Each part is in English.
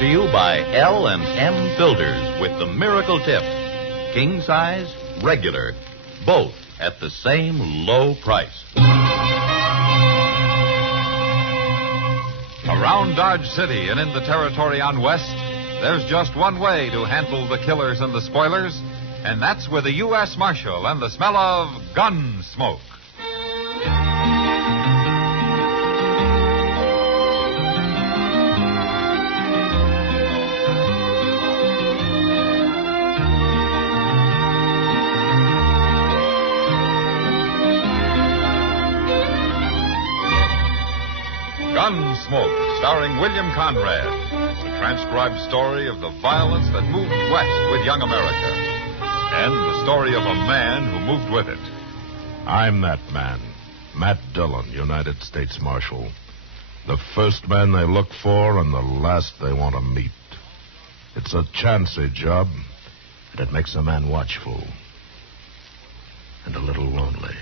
to you by L&M Builders with the miracle tip. King size, regular, both at the same low price. Around Dodge City and in the territory on West, there's just one way to handle the killers and the spoilers, and that's with a U.S. Marshal and the smell of Gunsmoke. Gunsmoke, starring William Conrad. A transcribed story of the violence that moved west with young America. And the story of a man who moved with it. I'm that man, Matt Dillon, United States Marshal. The first man they look for and the last they want to meet. It's a chancy job, and it makes a man watchful. And a little lonely.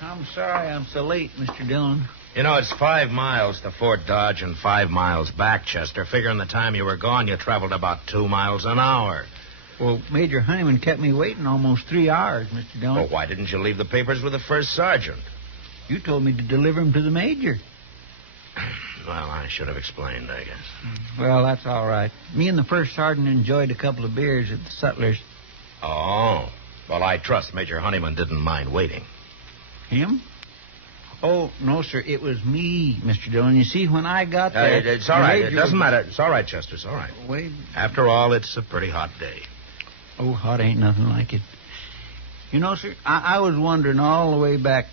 I'm sorry I'm so late, Mr. Dillon. You know, it's 5 miles to Fort Dodge and 5 miles back, Chester. Figuring the time you were gone, you traveled about 2 miles an hour. Well, Major Honeyman kept me waiting almost 3 hours, Mr. Dillon. Well, why didn't you leave the papers with the first sergeant? You told me to deliver them to the Major. Well, I should have explained, I guess. Well, that's all right. Me and the first sergeant enjoyed a couple of beers at the Sutler's. Oh. Well, I trust Major Honeyman didn't mind waiting. Him? Oh, no, sir. It was me, Mr. Dillon. You see, when I got there... It's all right. It doesn't matter. It's all right, Chester. It's all right. Wait. After all, it's a pretty hot day. Oh, hot ain't nothing like it. You know, sir, I was wondering all the way back,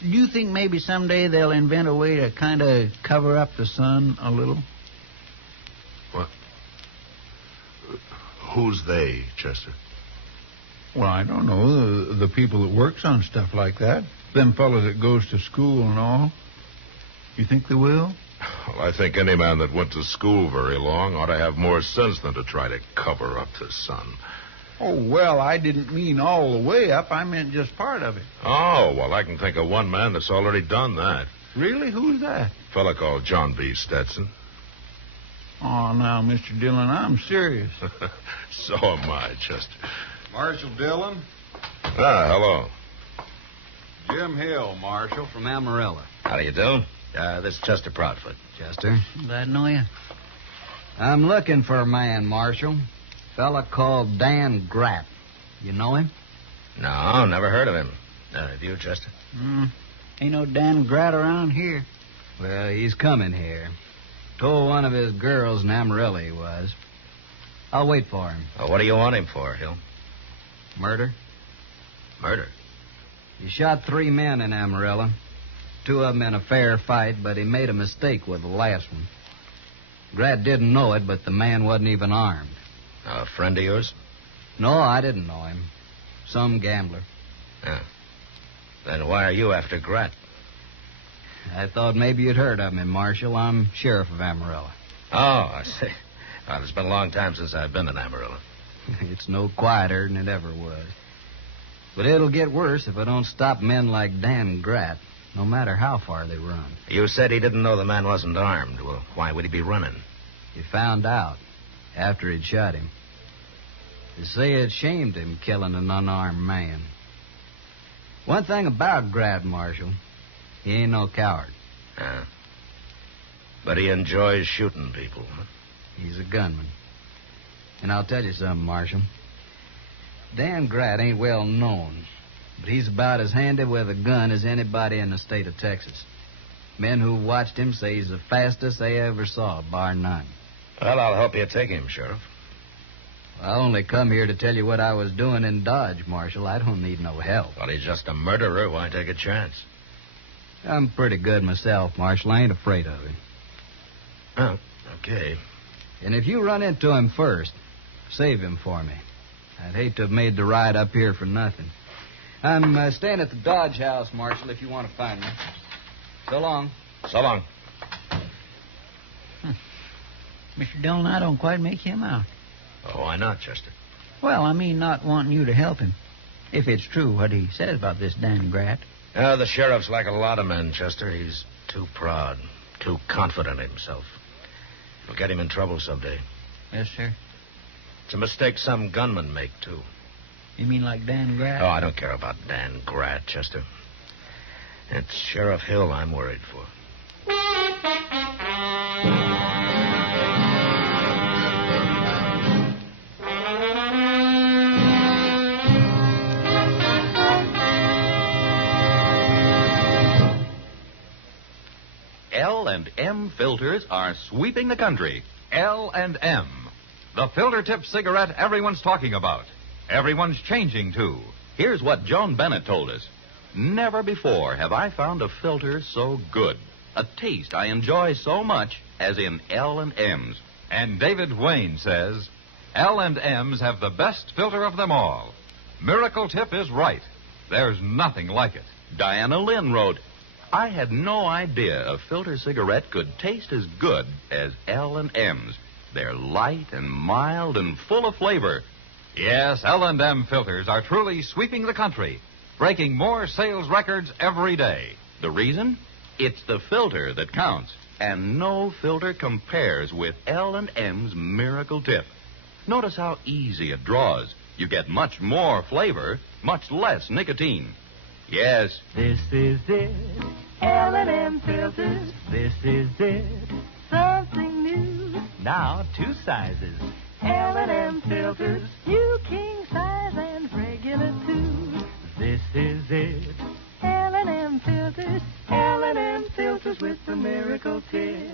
do you think maybe someday they'll invent a way to kind of cover up the sun a little? What? Who's they, Chester? Well, I don't know. The people that works on stuff like that. Them fellas that goes to school and all. You think they will? Well, I think any man that went to school very long ought to have more sense than to try to cover up the sun. Oh, well, I didn't mean all the way up. I meant just part of it. Oh, well, I can think of one man that's already done that. Really? Who's that? A fella called John B. Stetson. Oh, now, Mr. Dillon, I'm serious. So am I, Chester. Marshal Dillon. Hello. Jim Hill, Marshal, from Amarillo. How do you do? This is Chester Proudfoot. Chester, Glad to know you. I'm looking for a man, Marshal. Fella called Dan Grapp. You know him? No, never heard of him. Have you, Chester? Ain't no Dan Grat around here. Well, he's coming here. Told one of his girls in Amarillo he was. I'll wait for him. What do you want him for, Hill? Murder? Murder? He shot 3 men in Amarillo. 2 of them in a fair fight, but he made a mistake with the last one. Grad didn't know it, but the man wasn't even armed. A friend of yours? No, I didn't know him. Some gambler. Yeah. Then why are you after Grat? I thought maybe you'd heard of me, Marshal. I'm sheriff of Amarillo. Oh, I see. Well, it's been a long time since I've been in Amarillo. It's no quieter than it ever was. But it'll get worse if I don't stop men like Dan Grat, no matter how far they run. You said he didn't know the man wasn't armed. Well, why would he be running? He found out after he'd shot him. They say it shamed him killing an unarmed man. One thing about Grat, Marshal, he ain't no coward. Yeah. But he enjoys shooting people, huh? He's a gunman. And I'll tell you something, Marshal. Dan Grat ain't well known, but he's about as handy with a gun as anybody in the state of Texas. Men who watched him say he's the fastest they ever saw, bar none. Well, I'll help you take him, Sheriff. I only come here to tell you what I was doing in Dodge, Marshal. I don't need no help. Well, he's just a murderer. Why take a chance? I'm pretty good myself, Marshal. I ain't afraid of him. Oh, okay. And if you run into him first, save him for me. I'd hate to have made the ride up here for nothing. I'm staying at the Dodge House, Marshal, if you want to find me. So long. So long. Mr. Dillon, I don't quite make him out. Oh, why not, Chester? Well, I mean not wanting you to help him. If it's true what he says about this Dan Grat. The sheriff's like a lot of men, Chester. He's too proud, too confident in himself. It'll get him in trouble someday. Yes, sir. It's a mistake some gunmen make, too. You mean like Dan Grat? Oh, I don't care about Dan Grat, Chester. It's Sheriff Hill I'm worried for. L&M filters are sweeping the country. L&M, the filter tip cigarette everyone's talking about. Everyone's changing to. Here's what Joan Bennett told us. Never before have I found a filter so good, a taste I enjoy so much as in L&M's. And David Wayne says, L&M's have the best filter of them all. Miracle Tip is right. There's nothing like it. Diana Lynn wrote, I had no idea a filter cigarette could taste as good as L&M's. They're light and mild and full of flavor. Yes, L&M filters are truly sweeping the country, breaking more sales records every day. The reason? It's the filter that counts, and no filter compares with L&M's Miracle Tip. Notice how easy it draws. You get much more flavor, much less nicotine. Yes. This is it, L&M filters. This is it, something new. Now 2 sizes, L&M filters. New king size and regular too. This is it, L&M filters. L&M filters with the Miracle Tip.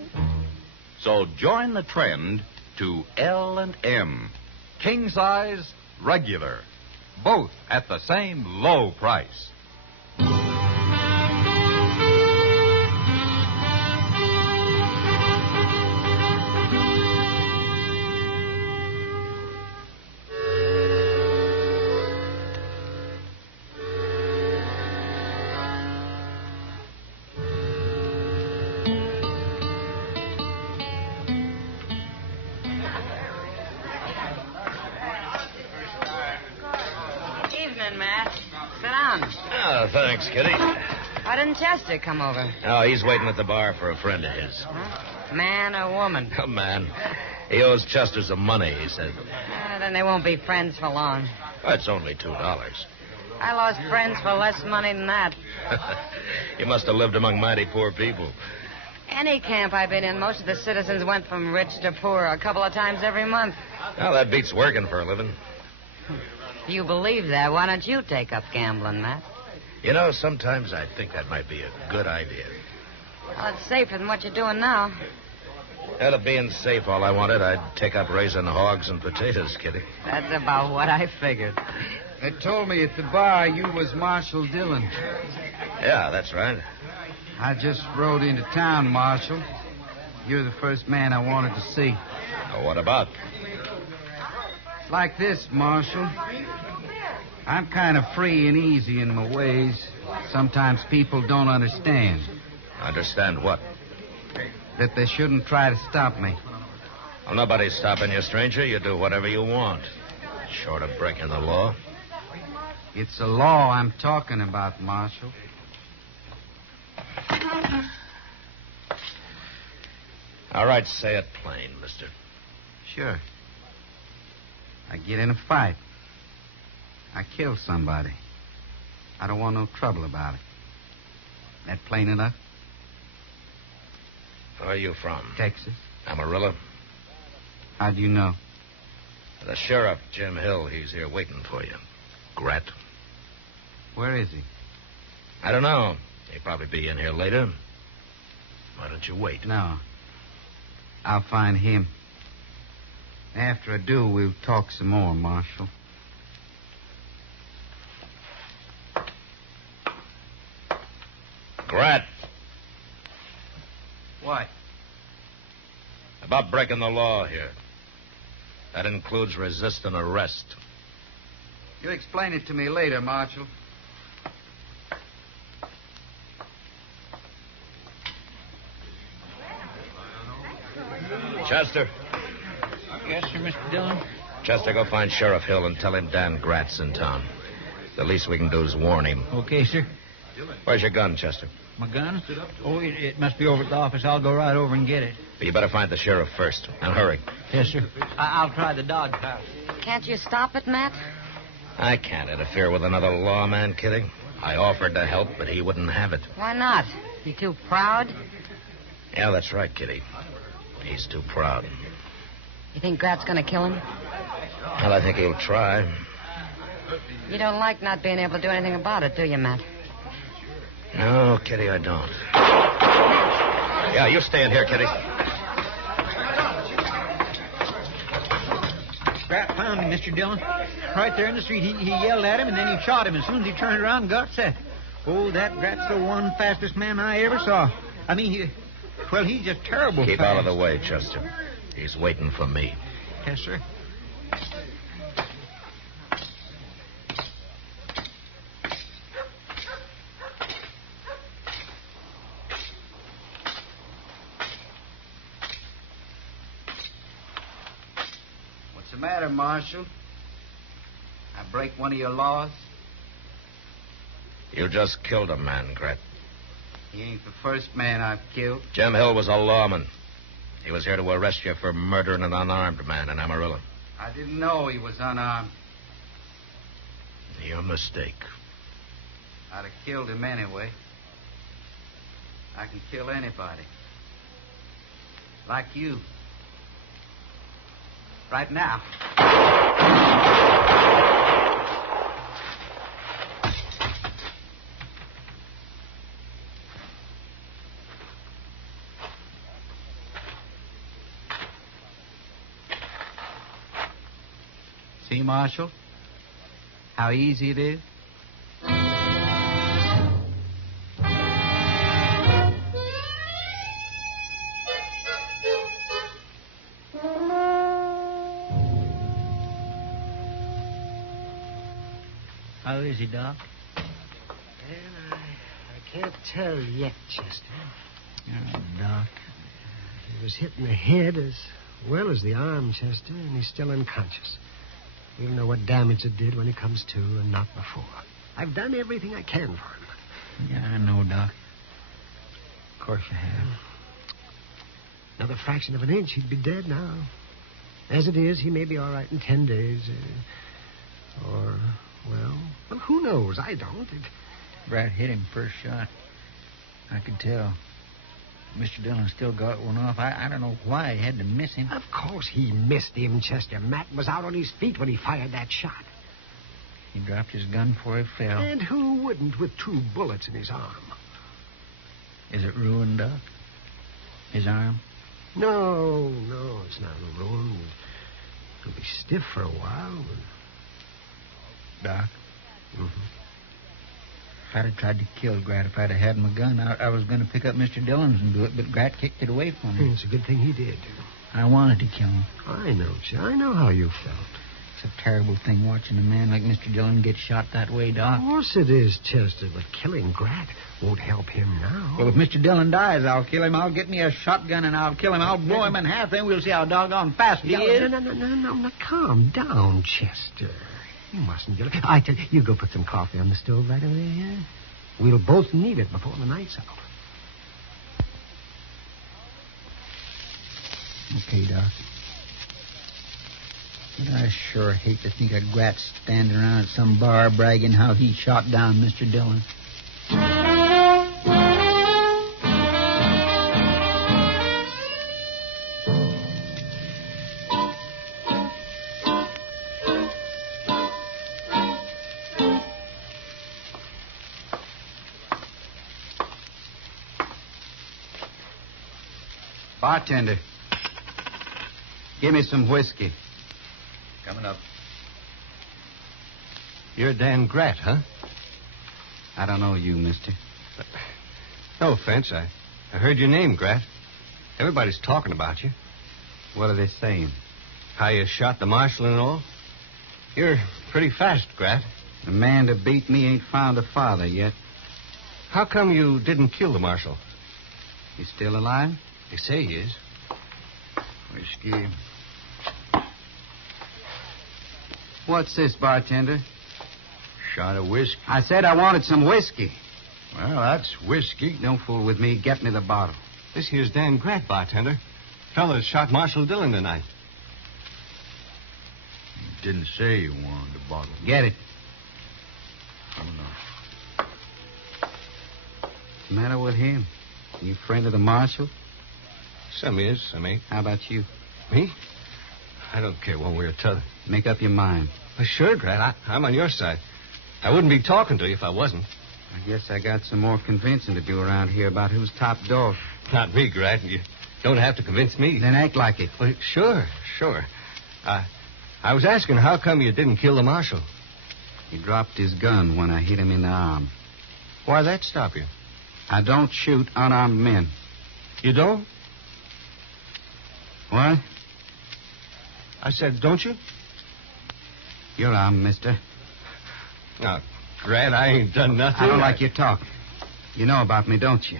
So join the trend to L&M. King size, regular. Both at the same low price. Oh, thanks, Kitty. Why didn't Chester come over? Oh, he's waiting at the bar for a friend of his. Huh? Man or woman? Oh, man. He owes Chester some money, he said. Then they won't be friends for long. That's only $2. I lost friends for less money than that. You must have lived among mighty poor people. Any camp I've been in, most of the citizens went from rich to poor a couple of times every month. Well, that beats working for a living. If you believe that, why don't you take up gambling, Matt? You know, sometimes I think that might be a good idea. Well, it's safer than what you're doing now. Out of being safe, all I wanted, I'd take up raising hogs and potatoes, Kitty. That's about what I figured. They told me at the bar you was Marshal Dillon. Yeah, that's right. I just rode into town, Marshal. You're the first man I wanted to see. Well, what about? It's like this, Marshal. I'm kind of free and easy in my ways. Sometimes people don't understand. Understand what? That they shouldn't try to stop me. Well, nobody's stopping you, stranger. You do whatever you want. Short of breaking the law. It's the law I'm talking about, Marshal. All right, say it plain, mister. Sure. I get in a fight. I kill somebody. I don't want no trouble about it. That plain enough? Where are you from? Texas. Amarillo? How do you know? The sheriff, Jim Hill, he's here waiting for you. Grat. Where is he? I don't know. He'll probably be in here later. Why don't you wait? No. I'll find him. After I do, we'll talk some more, Marshal. Grat. What? About breaking the law here. That includes resisting arrest. You'll explain it to me later, Marshal. Chester. Yes, sir, Mr. Dillon. Chester, go find Sheriff Hill and tell him Dan Grat's in town. The least we can do is warn him. Okay, sir. Where's your gun, Chester? My gun? Oh, it must be over at the office. I'll go right over and get it. But you better find the sheriff first. And hurry. Yes, sir. I'll try the dog house. Can't you stop it, Matt? I can't interfere with another lawman, Kitty. I offered to help, but he wouldn't have it. Why not? You too proud? Yeah, that's right, Kitty. He's too proud. You think Grat's gonna kill him? Well, I think he'll try. You don't like not being able to do anything about it, do you, Matt? No, Kitty, I don't. Yeah, you stay in here, Kitty. Grat found him, Mr. Dillon. Right there in the street. He yelled at him, and then he shot him as soon as he turned around and got set. Oh, that Grat's the one fastest man I ever saw. I mean, he's just terrible Keep fast. out of the way, Chester. He's waiting for me. Yes, sir. What's the matter, Marshal? I break one of your laws? You just killed a man, Grat. He ain't the first man I've killed. Jim Hill was a lawman. He was here to arrest you for murdering an unarmed man in Amarillo. I didn't know he was unarmed. Your mistake. I'd have killed him anyway. I can kill anybody. Like you. Right now. See, Marshal? How easy it is? How is he, Doc? Well, I can't tell yet, Chester. Oh, Doc. He was hit in the head as well as the arm, Chester, and he's still unconscious. We don't know what damage it did when he comes to and not before. I've done everything I can for him. Yeah, I know, Doc. Of course you have. Another fraction of an inch, he'd be dead now. As it is, he may be all right in 10 days. Well, who knows? I don't. Bret hit him first shot. I could tell. Mr. Dillon still got one off. I don't know why he had to miss him. Of course he missed him, Chester. Matt was out on his feet when he fired that shot. He dropped his gun before he fell. And who wouldn't with 2 bullets in his arm? Is it ruined, Doc? His arm? No, it's not ruined. It'll be stiff for a while. Doc? Mm-hmm. If I'd have tried to kill Grat, if I'd have had my gun, I was going to pick up Mr. Dillon's and do it, but Grat kicked it away from me. It's a good thing he did. I wanted to kill him. I know, Ch. I know how you felt. It's a terrible thing watching a man like Mr. Dillon get shot that way, Doc. Of course it is, Chester, but killing Grat won't help him now. Well, if Mr. Dillon dies, I'll kill him. I'll get me a shotgun and I'll kill him. I'll blow him in half, then we'll see how doggone fast he is. No, calm down, Chester. You mustn't get it. I tell you, you go put some coffee on the stove right over there. We'll both need it before the night's out. Okay, Doc. But I sure hate to think of Grat standing around at some bar bragging how he shot down Mr. Dillon. Bartender, give me some whiskey. Coming up. You're Dan Grat, huh? I don't know you, mister. No offense. I heard your name, Grat. Everybody's talking about you. What are they saying? How you shot the marshal and all. You're pretty fast, Grat. The man that beat me ain't found a father yet. How come you didn't kill the marshal? He's still alive? They say he is. Whiskey. What's this, bartender? Shot of whiskey. I said I wanted some whiskey. Well, that's whiskey. Don't fool with me. Get me the bottle. This here's Dan Grant, bartender. Fellow that shot Marshal Dillon tonight. You didn't say you wanted a bottle. Get it. Oh, no. What's the matter with him? You friend of the marshal? Some is, some ain't. How about you? Me? I don't care one way or t'other. Make up your mind. Well, sure, Grant. I'm on your side. I wouldn't be talking to you if I wasn't. I guess I got some more convincing to do around here about who's top dog. Not me, Grant. You don't have to convince me. Then act like it. Well, sure. I was asking how come you didn't kill the marshal? He dropped his gun when I hit him in the arm. Why'd that stop you? I don't shoot unarmed men. You don't? What? I said, don't you? You're armed, mister. Now, Grant, I ain't done nothing. I don't like your talk. You know about me, don't you?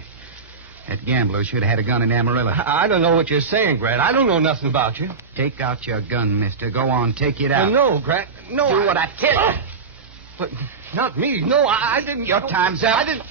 That gambler should have had a gun in Amarillo. I don't know what you're saying, Grant. I don't know nothing about you. Take out your gun, mister. Go on, take it out. Well, no, Grant. No. Do what I tell you. But not me. No, I didn't. Your time's up. I didn't.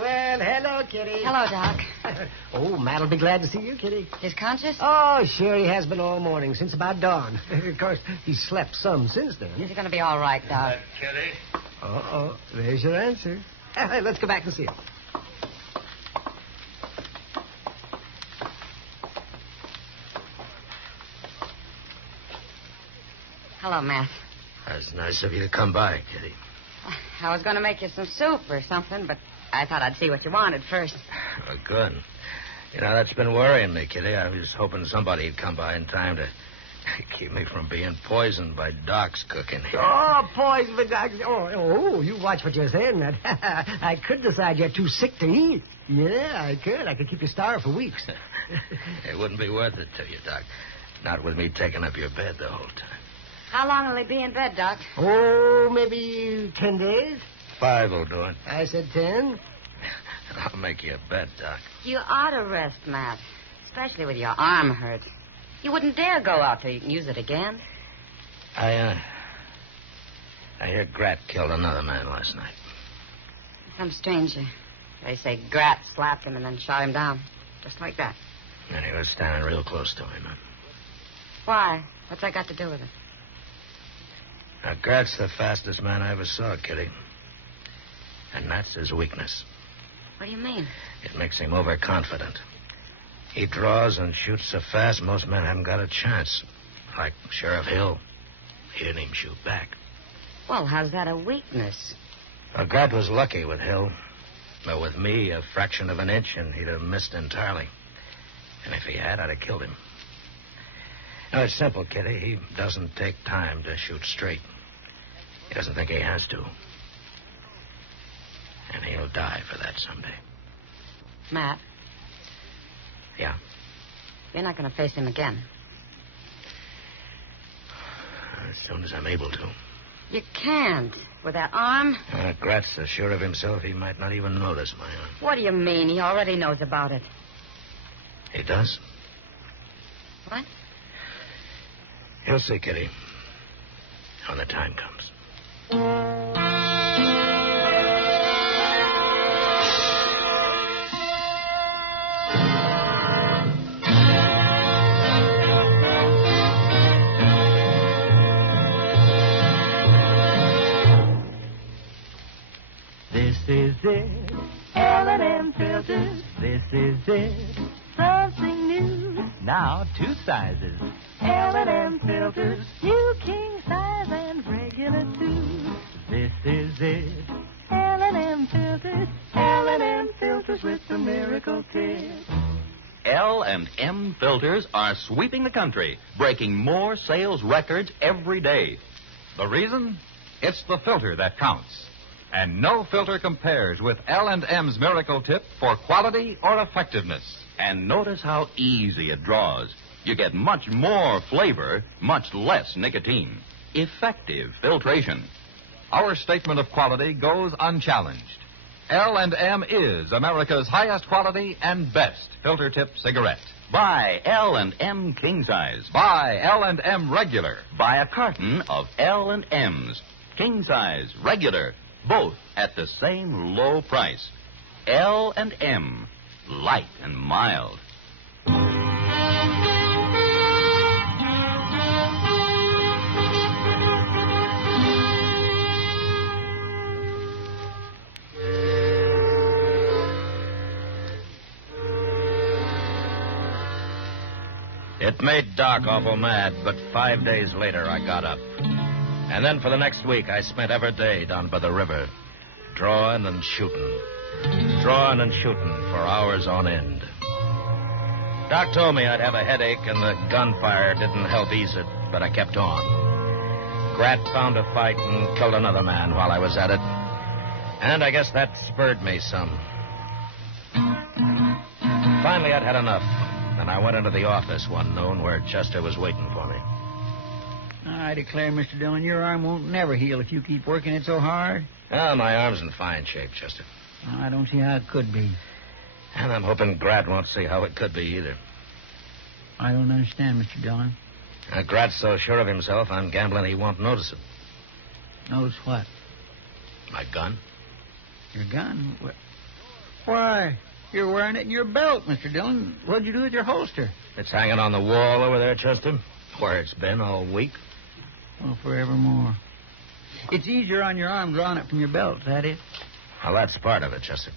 Well, hello, Kitty. Hello, Doc. Oh, Matt'll be glad to see you, Kitty. He's conscious? Oh, sure, he has been all morning, since about dawn. Of course, he's slept some since then. He's going to be all right, Doc. Kitty. Uh-oh, there's your answer. Let's go back and see him. Hello, Matt. That's nice of you to come by, Kitty. I was going to make you some soup or something, but I thought I'd see what you wanted first. A gun. You know, that's been worrying me, Kitty. I was hoping somebody'd come by in time to keep me from being poisoned by Doc's cooking. Oh, poison for Doc. Oh, you watch what you're saying, Ned. I could decide you're too sick to eat. Yeah, I could. I could keep you starved for weeks. It wouldn't be worth it to you, Doc. Not with me taking up your bed the whole time. How long will he be in bed, Doc? Oh, maybe 10 days. 5 will do it. I said 10. I'll make you a bet, Doc. You ought to rest, Matt. Especially with your arm hurt. You wouldn't dare go out till you can use it again. I hear Grat killed another man last night. Some stranger. They say Grat slapped him and then shot him down. Just like that. And he was standing real close to him. Why? What's that got to do with it? Now, Grat's the fastest man I ever saw, Kitty. And that's his weakness. What do you mean? It makes him overconfident. He draws and shoots so fast, most men haven't got a chance. Like Sheriff Hill. He didn't even shoot back. Well, how's that a weakness? Well, Grat was lucky with Hill. But with me, a fraction of an inch, and he'd have missed entirely. And if he had, I'd have killed him. No, it's simple, Kitty. He doesn't take time to shoot straight. He doesn't think he has to. And he'll die for that someday. Matt, Yeah? you're not going to face him again. As soon as I'm able to. You can't. With that arm? Grat's so sure of himself he might not even notice my arm. What do you mean? He already knows about it. He does? What? You'll see, Kitty. When the time comes. This is it, L&M filters. This is it, something new. Now 2 sizes, L&M filters. New king size and regular too. This is it, L&M filters. L&M filters with the miracle tip. L&M filters are sweeping the country, breaking more sales records every day. The reason? It's the filter that counts. And no filter compares with L&M's Miracle Tip for quality or effectiveness. And notice how easy it draws. You get much more flavor, much less nicotine. Effective filtration. Our statement of quality goes unchallenged. L&M is America's highest quality and best filter tip cigarette. Buy L&M King Size. Buy L&M Regular. Buy a carton of L&M's. King Size, Regular, both at the same low price. L&M, light and mild. It made Doc awful mad, but 5 days later I got up. And then for the next week I spent every day down by the river, drawing and shooting. Drawing and shooting for hours on end. Doc told me I'd have a headache and the gunfire didn't help ease it, but I kept on. Grat found a fight and killed another man while I was at it. And I guess that spurred me some. Finally, I'd had enough. And I went into the office one noon where Chester was waiting for me. I declare, Mr. Dillon, your arm won't never heal if you keep working it so hard. Well, my arm's in fine shape, Chester. I don't see how it could be. And I'm hoping Grat won't see how it could be either. I don't understand, Mr. Dillon. Grat's so sure of himself, I'm gambling he won't notice it. Notice what? My gun. Your gun? Why, you're wearing it in your belt, Mr. Dillon. What'd you do with your holster? It's hanging on the wall over there, Chester, where it's been all week. Well, forevermore. It's easier on your arm drawing it from your belt, is that it? Well, that's part of it, Chester.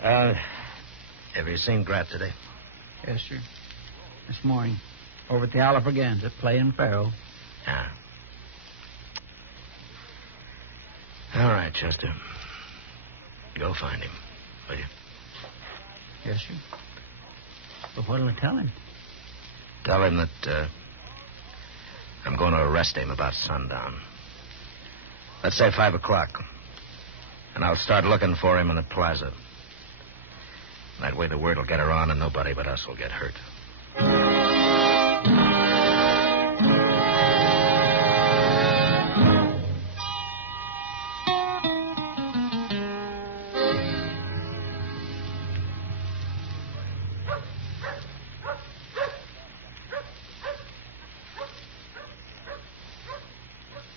Have you seen Grat today? Yes, sir. This morning, over at the Alafraganza, playing faro. Yeah. All right, Chester. Go find him, will you? Yes, sir. But what'll I tell him? Tell him that I'm going to arrest him about sundown. Let's say 5 o'clock. And I'll start looking for him in the plaza. That way the word will get around and nobody but us will get hurt.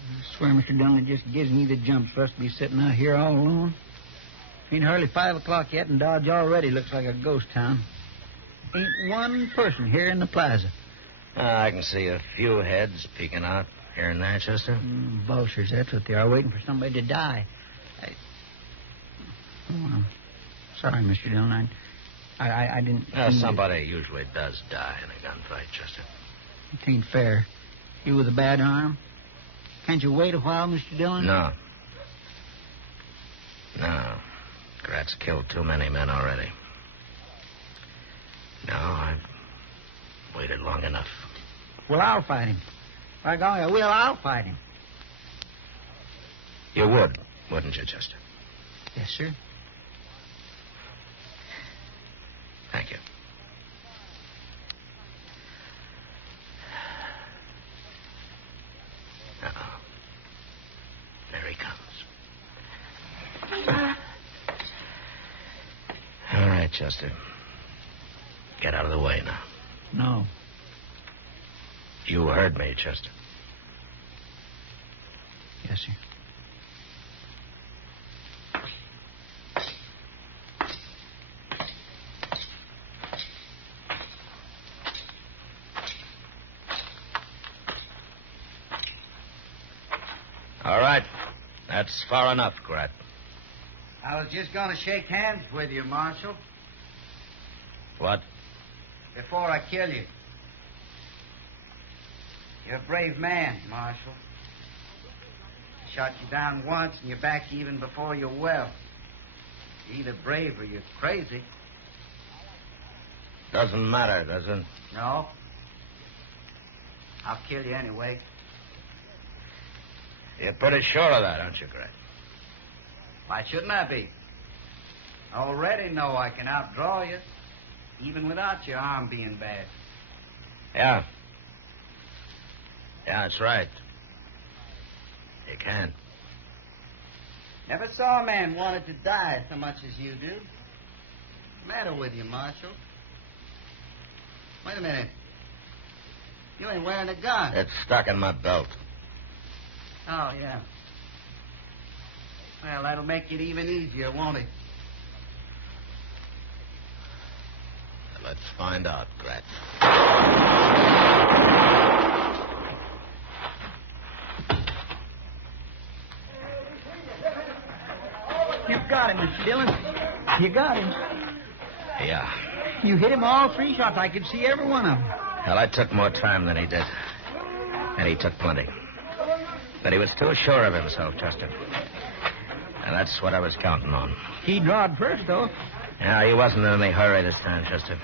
I swear, Mr. Dillon, it just gives me the jumps for us to be sitting out here all alone. Ain't hardly 5 o'clock yet, and Dodge already looks like a ghost town. Ain't one person here in the plaza. I can see a few heads peeking out here and there, Chester. Vultures, that's what they are, waiting for somebody to die. I'm sorry, Mr. Dillon. I didn't... somebody usually does die in a gunfight, Chester. It ain't fair. You with a bad arm? Can't you wait a while, Mr. Dillon? No. Grat's killed too many men already. No, I've waited long enough. Well, I'll fight him. By golly, I will. I'll fight him. You would, wouldn't you, Chester? Yes, sir. Thank you. Uh-oh. There he comes. All right, Chester. Get out of the way now. No. You heard me, Chester. Yes, sir. All right. That's far enough, Grat. I was just going to shake hands with you, Marshal, What? before I kill you. You're a brave man, Marshal. I shot you down once and you're back even before you're well. You're either brave or you're crazy. Doesn't matter, does it? No. I'll kill you anyway. You're pretty sure of that, aren't you, Grat? Why shouldn't I be? I already know I can outdraw you, even without your arm being bad. Yeah. Yeah, that's right. You can. Never saw a man wanted to die so much as you do. What's the matter with you, Marshal? Wait a minute. You ain't wearing a gun. It's stuck in my belt. Oh, yeah. Well, that'll make it even easier, won't it? Let's find out, Grat. You got him, Mr. Dillon. You got him. Yeah. You hit him all 3 shots. I could see every one of them. Well, I took more time than he did. And he took plenty. But he was too sure of himself, Chester. And that's what I was counting on. He drawed first, though. Yeah, he wasn't in any hurry this time, Chester.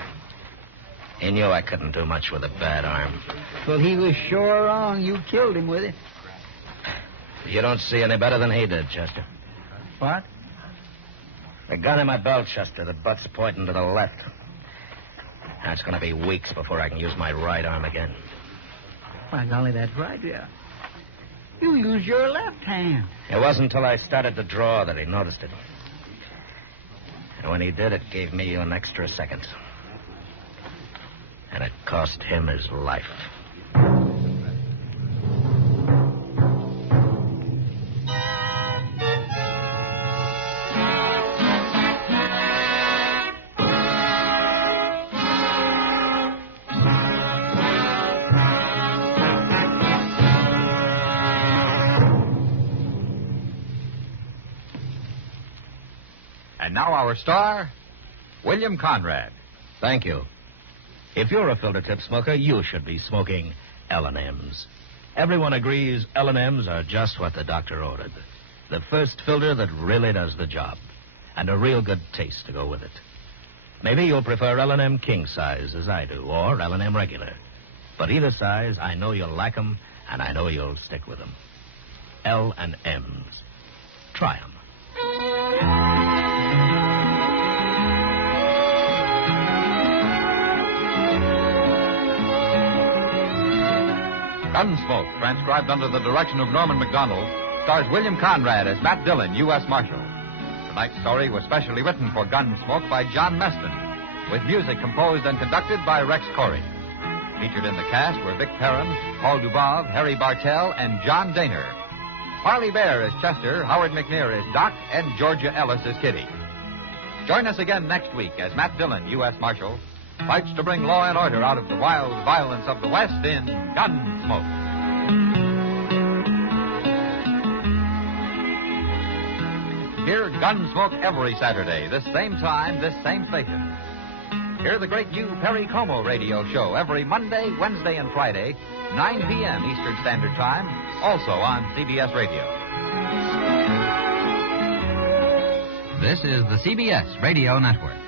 He knew I couldn't do much with a bad arm. Well, he was sure wrong. You killed him with it. You don't see any better than he did, Chester. What? The gun in my belt, Chester. The butt's pointing to the left. Now, it's going to be weeks before I can use my right arm again. By golly, that's right, yeah. You used your left hand. It wasn't until I started to draw that he noticed it. And when he did, it gave me an extra second. And it cost him his life. And now our star, William Conrad. Thank you. If you're a filter tip smoker, you should be smoking L&M's. Everyone agrees L&M's are just what the doctor ordered. The first filter that really does the job. And a real good taste to go with it. Maybe you'll prefer L&M king size, as I do, or L&M regular. But either size, I know you'll like them, and I know you'll stick with them. L&M's. Try them. Gunsmoke, transcribed under the direction of Norman Macdonnell, stars William Conrad as Matt Dillon, U.S. Marshal. Tonight's story was specially written for Gunsmoke by John Meston, with music composed and conducted by Rex Corey. Featured in the cast were Vic Perrin, Paul Dubov, Harry Bartell, and John Daner. Harley Bear as Chester, Howard McNear as Doc, and Georgia Ellis as Kitty. Join us again next week as Matt Dillon, U.S. Marshal, fights to bring law and order out of the wild violence of the West in Gunsmoke. Hear Gunsmoke every Saturday, this same time, this same station. Hear the great new Perry Como radio show every Monday, Wednesday, and Friday, 9 p.m. Eastern Standard Time, also on CBS Radio. This is the CBS Radio Network.